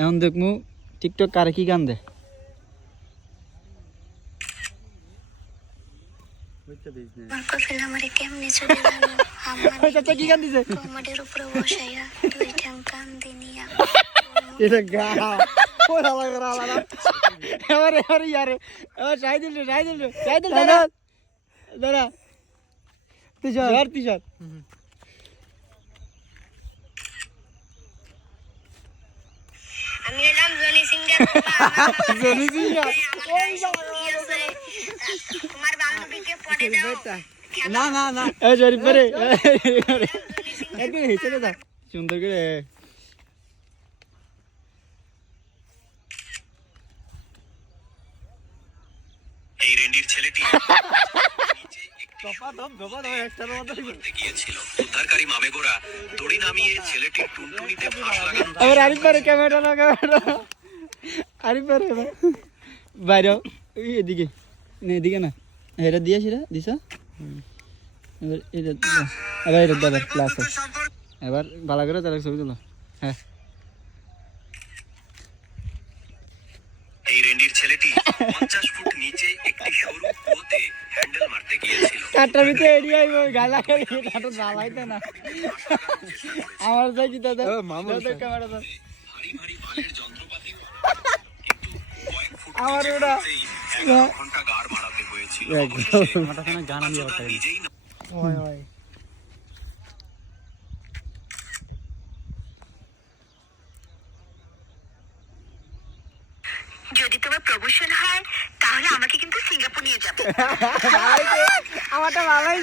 এখন দেখমু টিকটক কারে কি গান দেয়। কি গান দিছে এটা গা ওরা লাগরা লাগরা আরে আরে यार শাহিদুল দাদা দাদা তিশার আমি এলাম জনি সিঙ্গার তোমার বান্ধবীকে পড়ে দাও না এ জরি পরে একদম হেঁচে দা সুন্দর করে এই রেন্ডির ছেলেটি গিয়েছিল উদ্ধারকারী মামেগোড়া দড়ি নামিয়ে ছেলেটির টুনটুনিতে ফাঁস লাগানো। আবার আরিফ পারে ক্যামেরা আরিফ পারে বাইরে এদিকে না এদিকে না এটা দিয়েছিলা দিছা এবার এটা আবার এটা দাদা ক্লাস এবার ভালো করে তাহলে ছবি তোলো। হ্যাঁ এই রেন্ডির ছেলেটি 50 ফুট নিচে একটি সরু কুয়োতে হ্যান্ডেল মারতে গিয়েছিল। কাটার ভিতরে এরিয়া গালা করে কাটা জ্বালাইতে না আমার যাই কি দাদা ক্যামেরা দাও ভারী ভারী বালের যন্ত্রপাতি কিন্তু কয়েক ফুট আমার নিচে ওটা পড়তেই 11 ঘন্টা গাড় মারাতে হয়েছিল। অবশেষে গান আমি নিজেই না হয় যদি তোমার প্রমোশন হয় তাহলে আমাকে কিন্তু সিঙ্গাপুর নিয়ে যাবে। আমারটা ভালোই